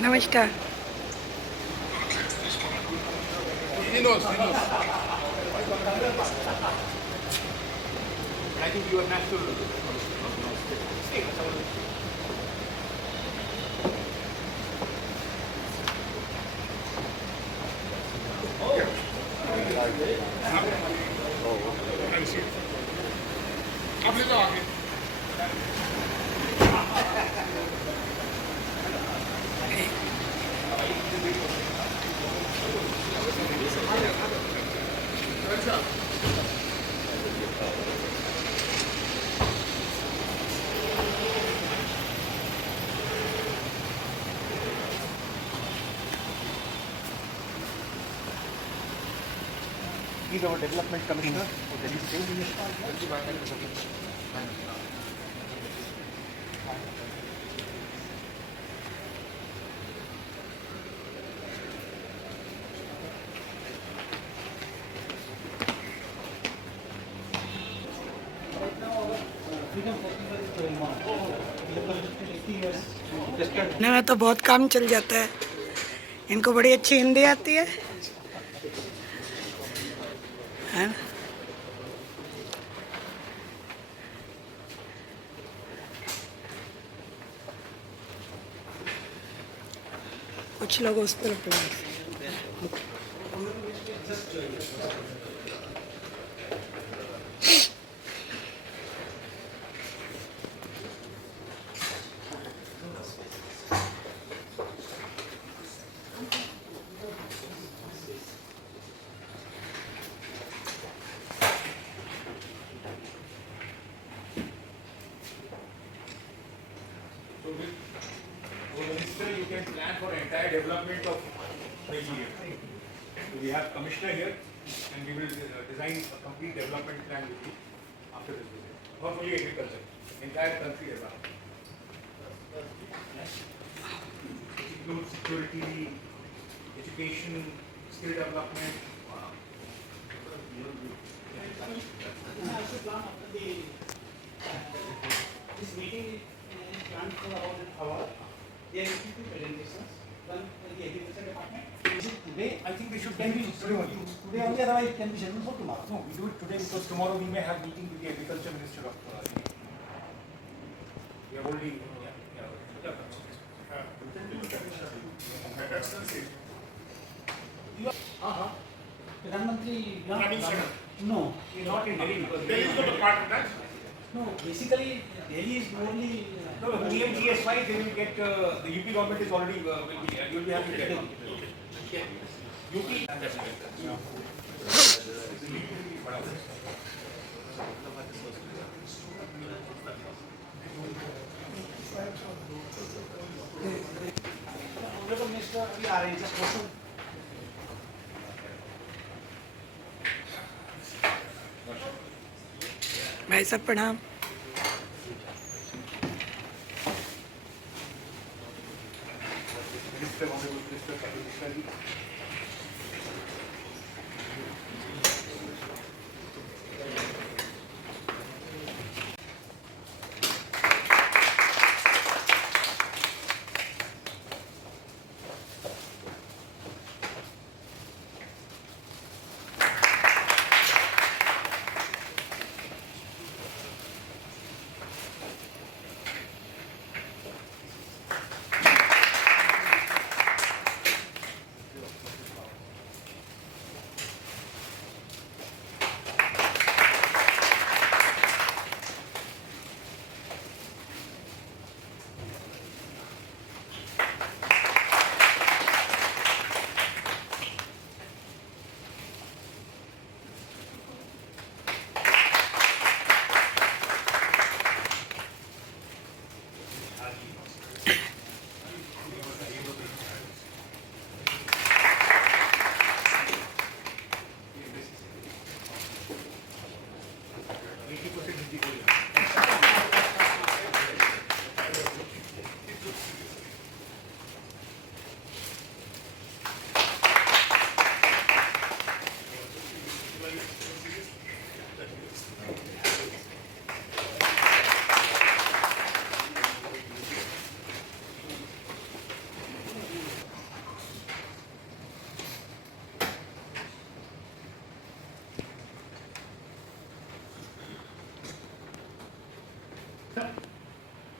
नमस्कार. He knows. I think you are natural. He's our development commissioner for Delhi State. में तो बहुत काम चल जाता है. इनको बड़ी अच्छी हिंदी आती है ना? कुछ लोग उस तरफ So with our minister, you can plan for entire development of the area. So we have commissioner here, and we will design a complete development plan with you after this visit. Not only agriculture, entire country as well. It includes security, education, skill development. This meeting is planned for about an hour. There will be two presentations. One for the agriculture department. Is it today? I think we should Can do be it today only. today only, otherwise it can be scheduled for tomorrow. No, we do it today because tomorrow we may have meeting with the agriculture minister of India. We have already. Pradhan Mantri, no, Not in Delhi because Delhi is not a part of that. no. Basically, Delhi is only. no, PMGS wise they will get the UP government is already will be you will be having that. UP. Honorable Minister, we are in just question. भाई साहब प्रणाम. Minister, Honorable Minister Kapil Mishra ji.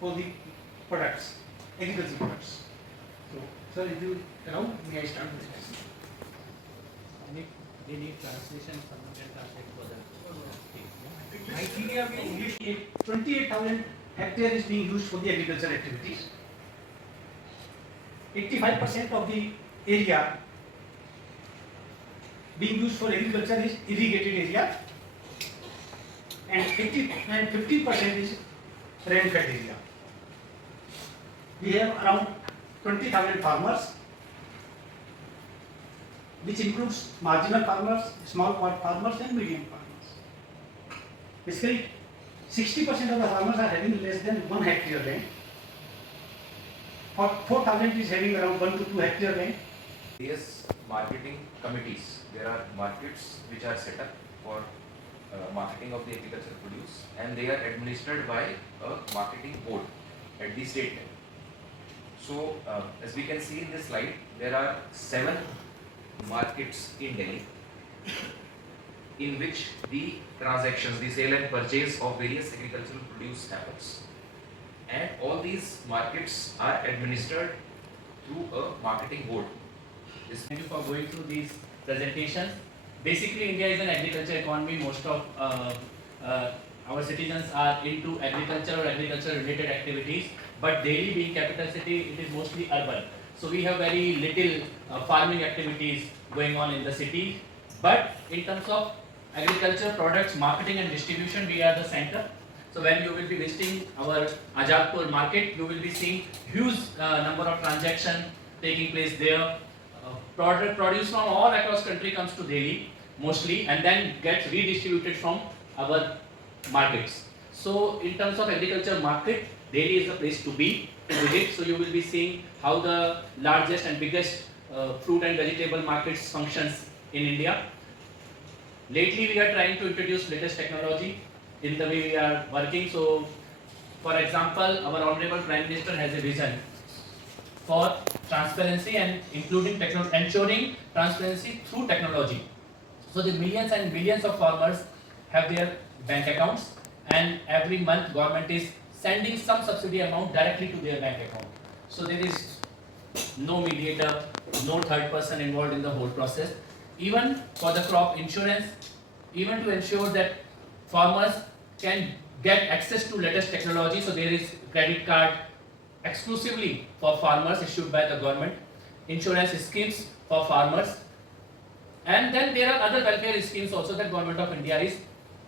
for the products, agricultural products. So, sir, if you allow, may I start with this? They need translation, someone can translate for them. Nigeria, we only 28,000 hectares is being used for the agricultural activities. 85% of the area being used for agriculture is irrigated area, and 50% is rain-fed area. We have around 20,000 farmers, which includes marginal farmers, small farmers, and medium farmers. Basically, 60% of the farmers are having less than 1 hectare land. 4,000 is having around 1 to 2 hectare land. Various marketing committees. There are markets which are set up for marketing of the agricultural produce, and they are administered by a marketing board at the state level. So, as we can see in this slide, there are 7 markets in Delhi in which the transactions, the sale and purchase of various agricultural produce happens. And all these markets are administered through a marketing board. Thank you for going through these presentations. Basically, India is an agriculture economy. Most of our citizens are into agriculture or agriculture-related activities. But Delhi, being capital city, it is mostly urban. So we have very little farming activities going on in the city. But in terms of agriculture products, marketing and distribution, we are the center. So when you will be visiting our Ajadpur market, you will be seeing huge number of transactions taking place there. Produce from all across country comes to Delhi mostly, and then gets redistributed from our markets. So in terms of agriculture market, Delhi is the place to be, to visit. So you will be seeing how the largest and biggest fruit and vegetable markets functions in India. Lately we are trying to introduce latest technology in the way we are working. So for example, our Honorable Prime Minister has a vision for transparency and including ensuring transparency through technology. So the millions and millions of farmers have their bank accounts, and every month government is sending some subsidy amount directly to their bank account. So there is no mediator, no third person involved in the whole process. Even for the crop insurance, even to ensure that farmers can get access to latest technology, so there is credit card exclusively for farmers issued by the government, insurance schemes for farmers, and then there are other welfare schemes also that Government of India is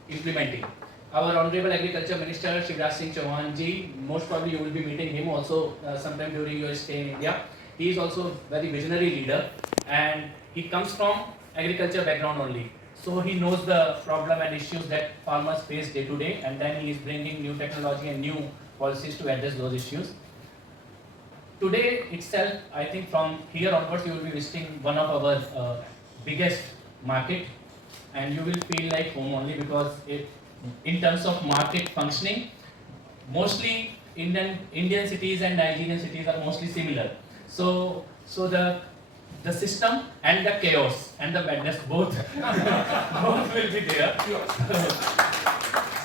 implementing. Our Honorable Agriculture Minister Shivraj Singh Chauhan ji, most probably you will be meeting him also sometime during your stay in India. He is also very visionary leader, and he comes from agriculture background only. So he knows the problem and issues that farmers face day to day, and then he is bringing new technology and new policies to address those issues. Today itself, I think from here onwards, you will be visiting one of our biggest market, and you will feel like home only, because in terms of market functioning, mostly Indian cities and Nigerian cities are mostly similar. So the system and the chaos and the madness both both will be there.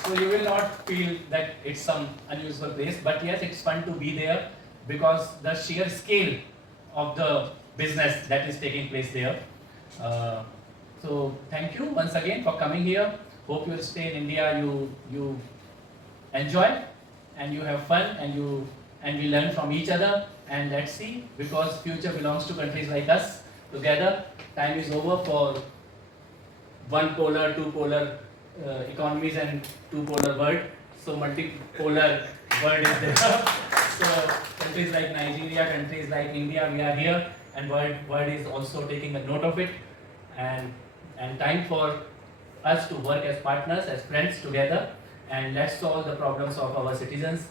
So you will not feel that it's some unusual place, but yes, it's fun to be there because the sheer scale of the business that is taking place there. So thank you once again for coming here. Hope you will stay in India, you enjoy and you have fun, and we learn from each other, and let's see, because future belongs to countries like us. Together, time is over for one polar, two polar economies and two polar world. So multipolar world is there. So countries like Nigeria, countries like India, we are here, and world is also taking a note of it, and time for us to work as partners, as friends together, and let's solve the problems of our citizens.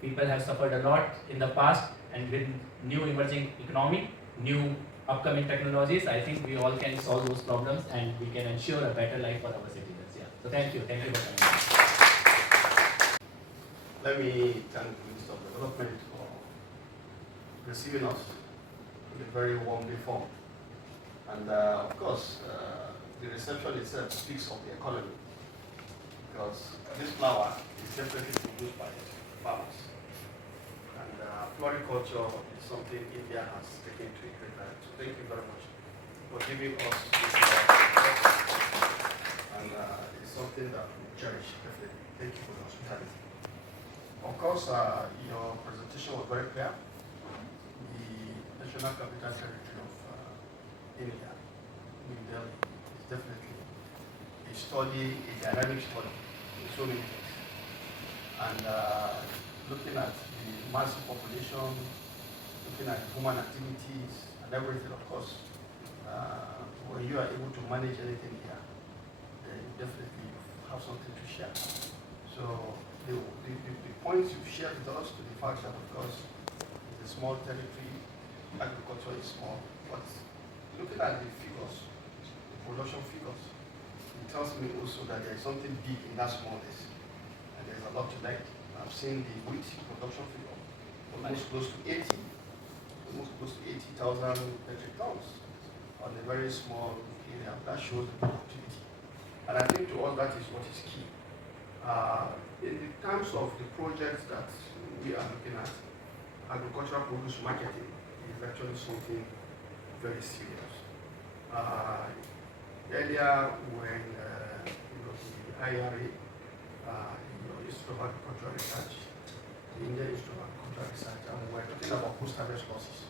People have suffered a lot in the past, and with new emerging economy, new upcoming technologies, I think we all can solve those problems, and we can ensure a better life for our citizens. Yeah. So thank you for coming. Let me thank the Minister of Development for receiving us in a very warmly form. And of course, the reception itself speaks of the economy, because this flower is definitely produced by farmers. floriculture is something India has taken to a great level. So thank you very much for giving us this and it's something that we cherish, definitely. Thank you for the hospitality. Of course, your presentation was very clear. The National Capital Territory of India, New Delhi, is definitely a study, a dynamic study in so many things. And looking at the massive population, looking at human activities and everything, of course, when you are able to manage anything here, then you definitely have something to share. So the points you've shared with us to the fact that, of course, it's a small territory, agriculture is small, but looking at the figures, the production figures, it tells me also that there is something big in that smallness, and there's a lot to like. I've seen the wheat production figure, almost close to 80,000 metric tons on a very small area. That shows the productivity. And I think to us that is what is key. In the terms of the projects that we are looking at, agricultural produce marketing is actually something very serious. Earlier when the IRA, Institute of Agricultural Research, the Indian Institute of Agricultural Research, and we're talking about post-harvest losses.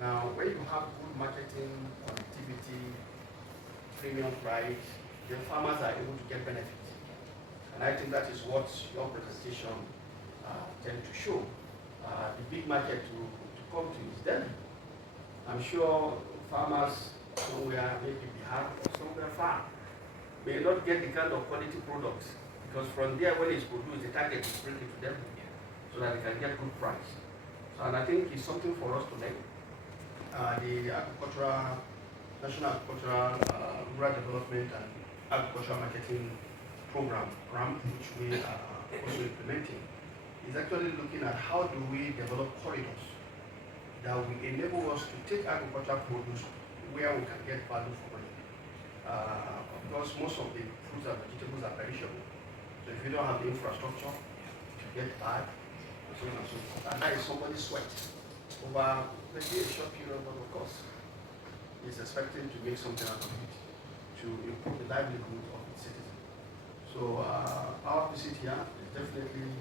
Now, when you have good marketing, connectivity, premium price, the farmers are able to get benefits. And I think that is what your presentation tend to show. The big market to come to is Delhi. I'm sure farmers somewhere, maybe Bihar or somewhere far, may not get the kind of quality products, because from there, when it's produced, the target is bring it to them so that they can get good price. So, and I think it's something for us to learn. The agricultural, National Agricultural Rural Development and Agricultural Marketing Program, RAM, which we are also implementing, is actually looking at how do we develop corridors that will enable us to take agricultural produce where we can get value for money. Of course, most of the fruits and vegetables are perishable. So if you don't have the infrastructure, you get bad, and so on and so forth. And that is somebody's sweat over maybe a short period, but of course, is expecting to make something out of it to improve the livelihood of its citizens. So our visit here is definitely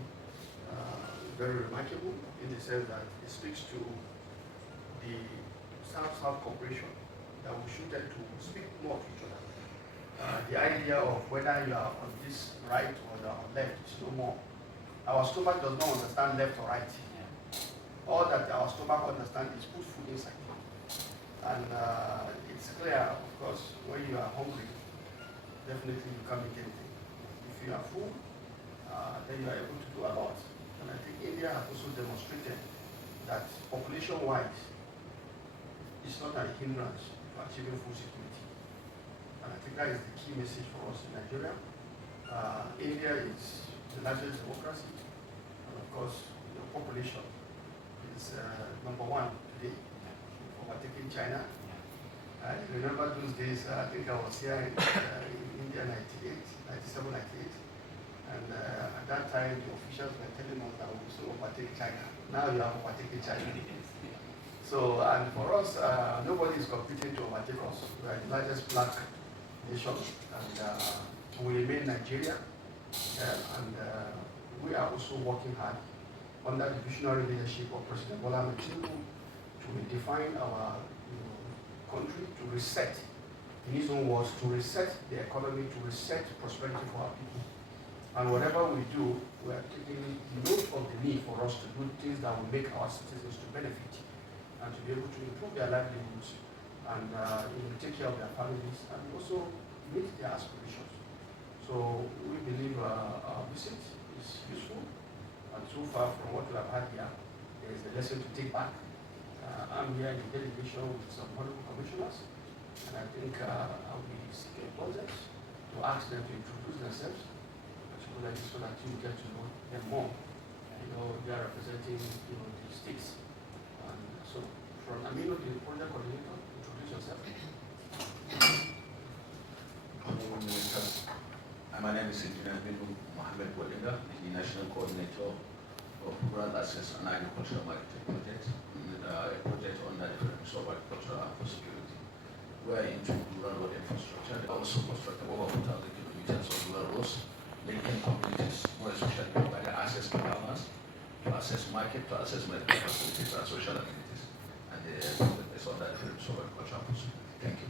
very remarkable in the sense that it speaks to the South-South cooperation that we should tend to speak more to each other. The idea of whether you are on this right or on left is no more. Our stomach does not understand left or right. All that our stomach understands is put food inside. And it's clear, of course, when you are hungry, definitely you can't make anything. If you are full, then you are able to do a lot. And I think India has also demonstrated that population-wise, it's not a hindrance to achieving food security. And I think that is the key message for us in Nigeria. India is the largest democracy, and of course, the population is number one today, overtaking China. I remember those days, I think I was here in India 98, 97, 98, and at that time, the officials were telling us that we will soon overtake China. Now you have overtaken China. So, and for us, nobody is competing to overtake us. We are the largest black nation, and we remain Nigeria, and we are also working hard under the visionary leadership of President Bola Ahmed Tinubu to redefine our country, to reset, in his own words, to reset the economy, to reset prosperity for our people. And whatever we do, we are taking note of the need for us to do things that will make our citizens to benefit and to be able to improve their livelihoods and take care of their families and also meet their aspirations. So we believe our visit is useful, and so far from what we have had here, there is a lesson to take back. I'm here in the delegation with some honorable commissioners, and I think I'll be seeking appointments to ask them to introduce themselves, particularly so that you get to know them more. They are representing the states. And so, from Amino, the project coordinator, introduce yourself. Honorable Minister, my name is Engineer Hon'ble the National Coordinator of rural access and agricultural marketing project, a project under the Ministry of Agriculture and Food Security. We are into rural road infrastructure. They also constructed over 1,000 kilometers of rural roads, linking communities, more especially providing access to farmers, to access market, to access medical facilities and social amenities. And it's under the Ministry of Agriculture and Food Security. Thank you.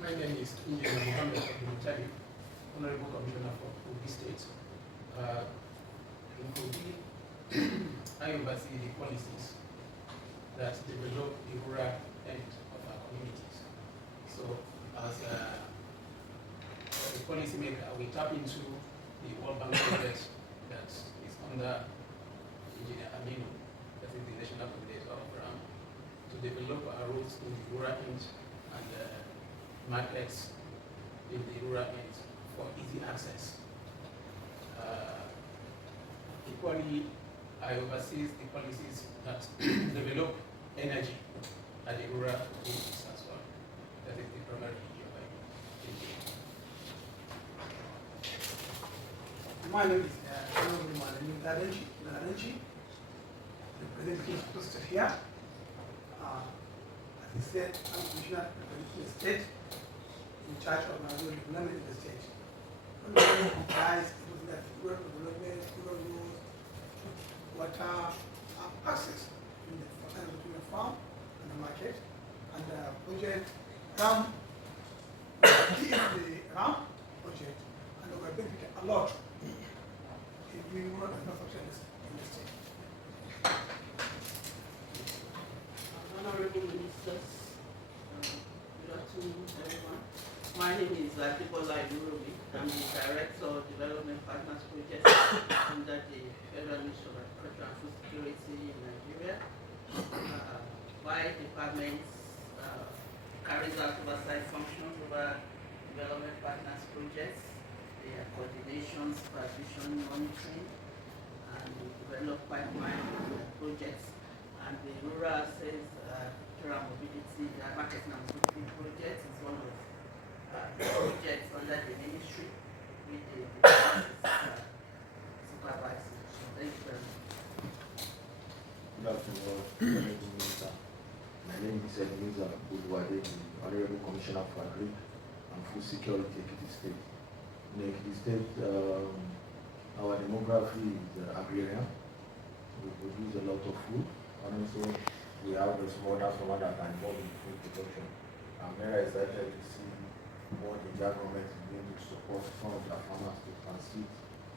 My name is Engineer Mohammed Abdullahi, Honorable Commissioner for Kogi State. In Kogi, I oversee the policies that develop the rural end of our communities. So, as a policymaker, we tap into the urban project that is under Engineer Aminu, that is the National Coordinator of RAM, to develop our roads in the rural end and markets in the rural end for easy access. Equally, I oversee the policies that develop energy at the rural areas as well. That is the primary area of My name is Honorable Naranji, representing Costa here. As he said, I'm Commissioner representing the state in charge of my rural development in the state. Rural complies with that rural development, rural roads, water, access between the farm and the market, and the project RAM is the RAM project, and we are benefiting a lot in doing rural infrastructure in the state. Honorable Ministers, good afternoon, everyone. My name is Aliyu I'm the Director of Development Partners Project under the Federal Ministry of Agriculture and Food Security in Nigeria. My department carries out oversight functions over development partners projects, their coordination, supervision, monitoring, and develop pipeline projects, and the rural access mobility, marketing and mobility projects is one of the projects under the ministry with the supervisor. Thank you very much. Good afternoon, Honorable Minister. My name is Aliyu Sabi Abdullahi, the Honorable Commissioner for Agri and Food Security, Ekiti State. In Ekiti State, our demography is agrarian. We produce a lot of food, and also we have the smallholders that are involved in food production. I'm very excited to see what the government is going to support some of the farmers to transit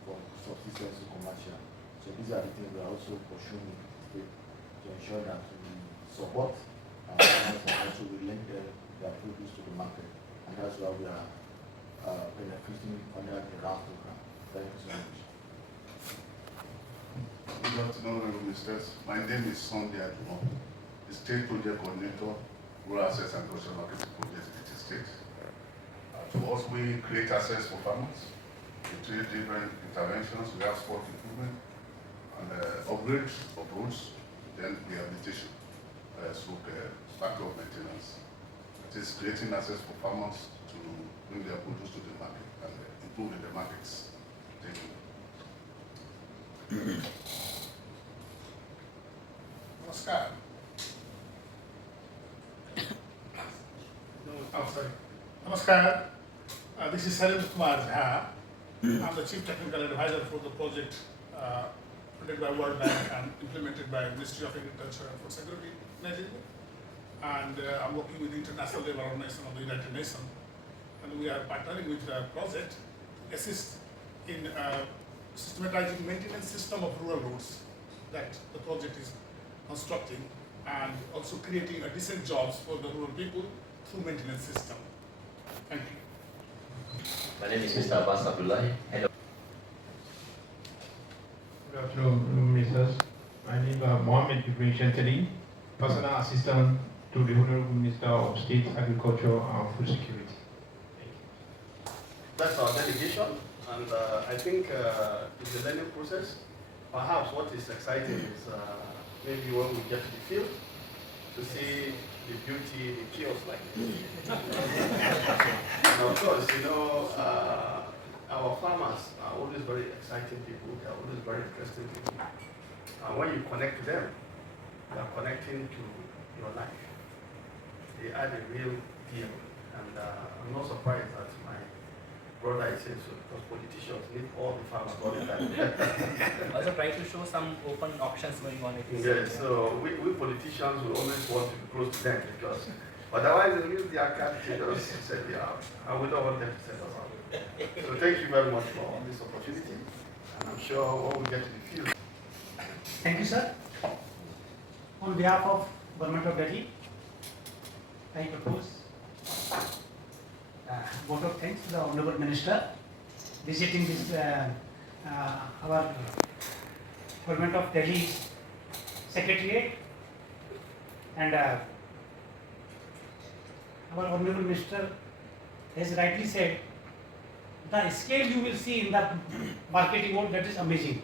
from subsistence to commercial. So these are the things we are also pursuing in the state to ensure that we support our farmers and also we link their produce to the market. And that's why we are benefiting under the RAF program. Thank you so much. Good afternoon, Honorable Ministers. My name is Hon'ble, the State Project Coordinator, Rural Access and Social Marketing Project in the state. To us, we create access for farmers. We treat different interventions. We have sport improvement and upgrades of roads, then rehabilitation, backlog maintenance. It is creating access for farmers to bring their produce to the market and improving the markets. Thank you. Namaskar. Namaskar. This is Salim Kumar Jha. I'm the Chief Technical Advisor for the project funded by World Bank and implemented by Ministry of Agriculture and Food Security, Nigeria. And I'm working with the International Labour Organization of the United Nations. And we are partnering with the project to assist in systematizing maintenance system of rural roads that the project is constructing, and also creating a decent jobs for the rural people through maintenance system. Thank you. My name is Mr. Abdullahi, Head of. Good afternoon, Ministers. My name is Mohammed Ibrahim Shantali, Personal Assistant to the Honorable Minister of State Agriculture and Food Security. That's our delegation, and I think it's a learning process. Perhaps what is exciting is maybe when we get to the field to see the beauty, the chaos like this. And of course, our farmers are always very exciting people. They are always very interesting people. And when you connect to them, you are connecting to your life. They are the real deal. And I'm not surprised that my brother is saying so, because politicians need all the farmers all the time. Also try to show some open auctions going on. Yes, so we politicians will always want to be close to them because otherwise they use their card to just set you out. And we don't want them to set us out. So thank you very much for this opportunity. And I'm sure when we get to the field. Thank you, sir. On behalf of Government of Delhi, I propose vote of thanks to the Honorable Minister visiting this our Government of Delhi Secretariat, and our Honorable Minister has rightly said the scale you will see in the marketing mode, that is amazing.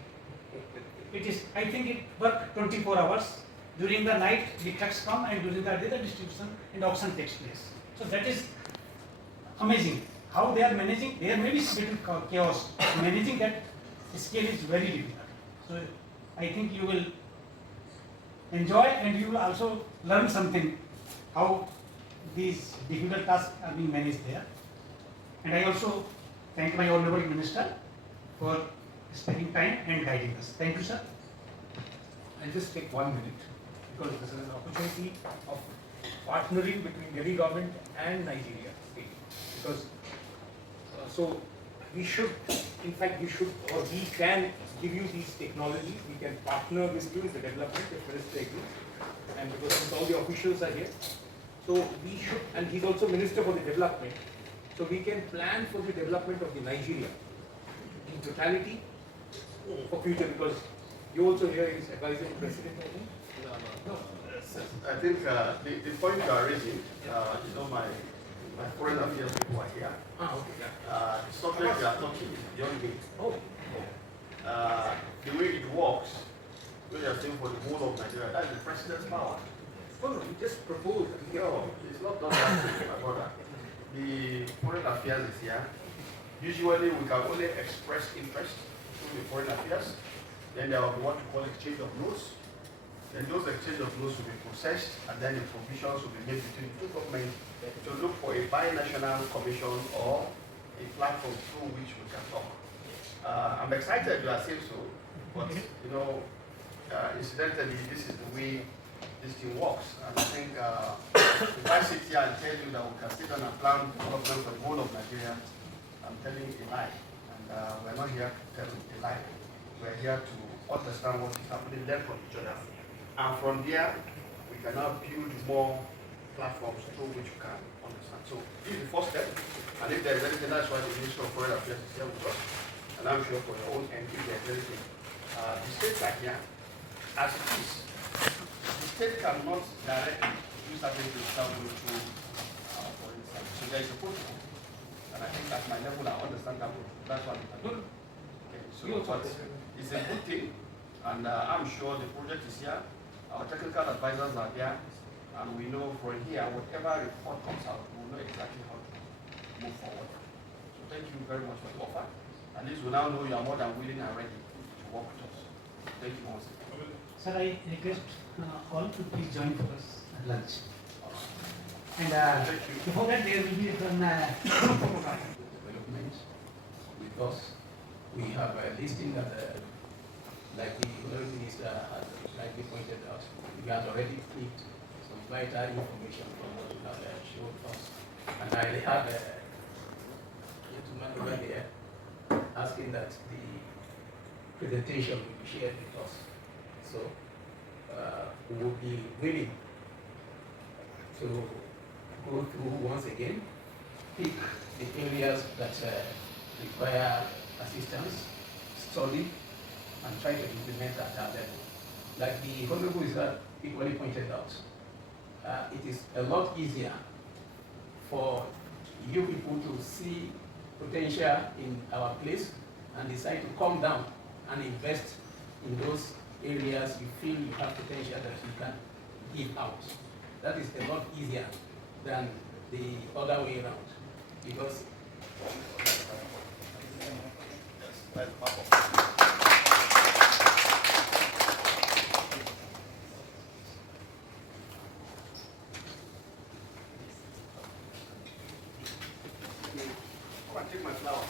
It is, I think it works 24 hours. During the night, the trucks come, and during the day, the distribution and auction takes place. So that is amazing. How they are managing, there may be little chaos. Managing that scale is very difficult. So I think you will enjoy, and you will also learn something, how these difficult tasks are being managed there. And I also thank my Honorable Minister for spending time and guiding us. Thank you, sir. I'll just take 1 minute because this is an opportunity of partnering between Delhi government and Nigeria state. Because so we should, in fact, we should or we can give you these technologies. We can partner with you in the development if Minister agrees, and because since all the officials are here, so we should, and he's also Minister for the Development. So we can plan for the development of the Nigeria in totality for future, because you also here is advising the President, I think? No. I think the point you are raising, you know, my foreign affairs people are here. Okay, yeah. The subject we are talking is beyond me. Oh. The way it works, we are saying for the whole of Nigeria, that's the president's power. Oh, no, you just proposed. No, it's not done that way, my brother. The foreign affairs is here. Usually we can only express interest through the foreign affairs. Then there will be what we call exchange of notes. Then those exchange of notes will be processed, and then the provisions will be made between the two governments to look for a binational commission or a platform through which we can talk. I'm excited you are saying so, but you know, incidentally, this is the way this thing works. And I think if I sit here and tell you that we can sit down and plan development for the whole of Nigeria, I'm telling a lie. And we're not here to tell a lie. We're here to understand what is happening, learn from each other. And from there, we can now build more platforms through which we can understand. So this is the first step. And if there is anything, that's why the Minister of Foreign Affairs is here with us. And I'm sure for your own end, if there is anything, the states are here as it is. The state cannot directly do something to start going through, for instance. So there is a protocol. And I think at my level, I understand that protocol. That's what we can do. Okay, so but it's a good thing. And I'm sure the project is here. Our technical advisors are there. And we know from here, whatever report comes out, we'll know exactly how to move forward. So thank you very much for the offer. At least we now know you are more than willing and ready to work with us. Thank you once again. Sir, I request all to please join for us at lunch. And before that, there will be some development because we have a listing that, like the Honorable Minister has rightly pointed out, we have already picked some vital information from what you have showed us. And I have a gentleman over there asking that the presentation will be shared with us. So we will be willing to go through once again, pick the areas that require assistance, study, and try to implement at our level. Like the Honorable is that equally pointed out, it is a lot easier for you people to see potential in our place and decide to come down and invest in those areas you feel you have potential that you can give out. That is a lot easier than the other way around, because Come and take my flower.